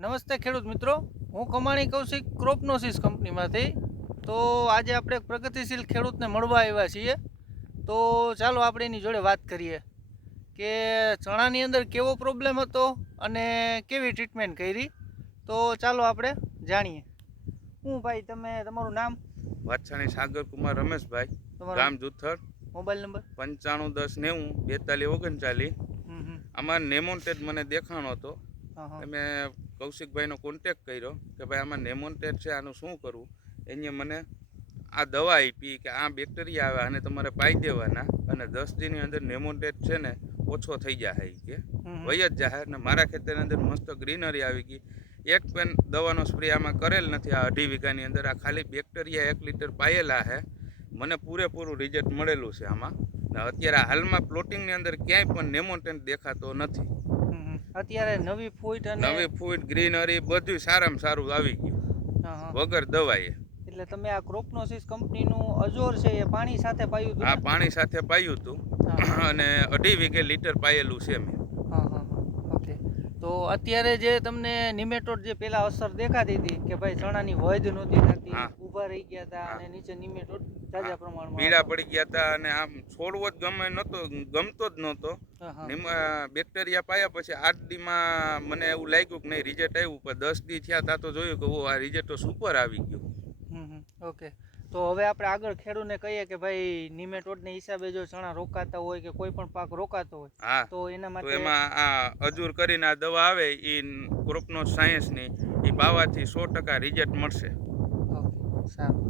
નમસ્તે ખેડૂત મિત્રો, હું કમાણી કૌશિક ક્રોપનોસિસ કંપનીમાંથી. તો આજે આપણે પ્રગતિશીલ ખેડૂતને મળવા આવ્યા છીએ. તો ચાલો આપણે એની જોડે વાત કરીએ કે ચણાની અંદર કેવો પ્રોબ્લેમ હતો અને કેવી ટ્રીટમેન્ટ કરી. તો ચાલો આપણે જાણીએ. હું ભાઈ, તમારું નામ? વાછાણી સાગર કુમાર રમેશભાઈ, ગામ જુથર, મોબાઈલ નંબર? 9510904239. આમાં નેમોન્ટેડ મને દેખાણો હતો. મેં કૌશિકભાઈનો કોન્ટેક્ટ કર્યો કે ભાઈ આમાં નેમોન્ટેડ છે, આનું શું કરવું. એને મને આ દવા આપી કે આ બેક્ટેરિયા આવે અને તમારે પાઈ દેવાના અને 10 દીની અંદર નેમોન્ટેડ છે ને ઓછો થઈ જાય કે વય જ જાય. ને મારા ખેતરની અંદર મસ્ત ગ્રીનરી આવી ગઈ. એક પેન દવાનો સ્પ્રે આમાં કરેલ નથી. આ 2.5 વીઘાની અંદર આ ખાલી બેક્ટેરિયા 1 લીટર પાયેલા છે. મને પૂરેપૂરું રિઝલ્ટ મળેલું છે આમાં. અત્યારે હાલમાં પ્લોટિંગની અંદર ક્યાંય પણ નેમોન્ટેડ દેખાતો નથી. અત્યારે નવી ફૂટ ગ્રીનરી બધું સારામાં સારું આવી ગયું વગર દવાએ. એટલે તમે આ ક્રોપનોસિસ કંપનીનું અજોર છે એ પાણી સાથે પાયું હતું? આ પાણી સાથે પાયું હતું અને 2.5 વીઘે લીટર પાયેલું છે મેં. ઓકે. તો અત્યારે જે તમને નિમેટોડ જે પેલા અસર દેખાતી હતી કે ભાઈ ચણાની વધ નહોતી થતી, ઊભા રહી ગયા હતા અને નીચે નિમેટોડ તાજા પ્રમાણમાં પીળા પડી ગયા હતા અને આમ છોડવો જ ગમતો જ નહોતો. બેક્ટેરિયા પાયા પછી 8 દીમાં મને એવું લાગ્યું કે નહીં રિઝલ્ટ આવ્યું, પણ 10 દી થયા તા તો જોયું કે આ રિઝલ્ટ તો સુપર આવી ગયું. ઓકે. તો હવે આપણે આગળ ખેડૂતને કહીએ કે ભાઈ નિમેટોડને હિસાબે જો ચણા રોકાતા હોય કે કોઈ પણ પાક રોકાતો હોય તો એના માટે એમાં આ અજૂર કરીને આ દવા આવે એ ક્રોપનો સાયન્સની એ પાવાથી 100% રિઝલ્ટ મળશે. ઓકે, સારું.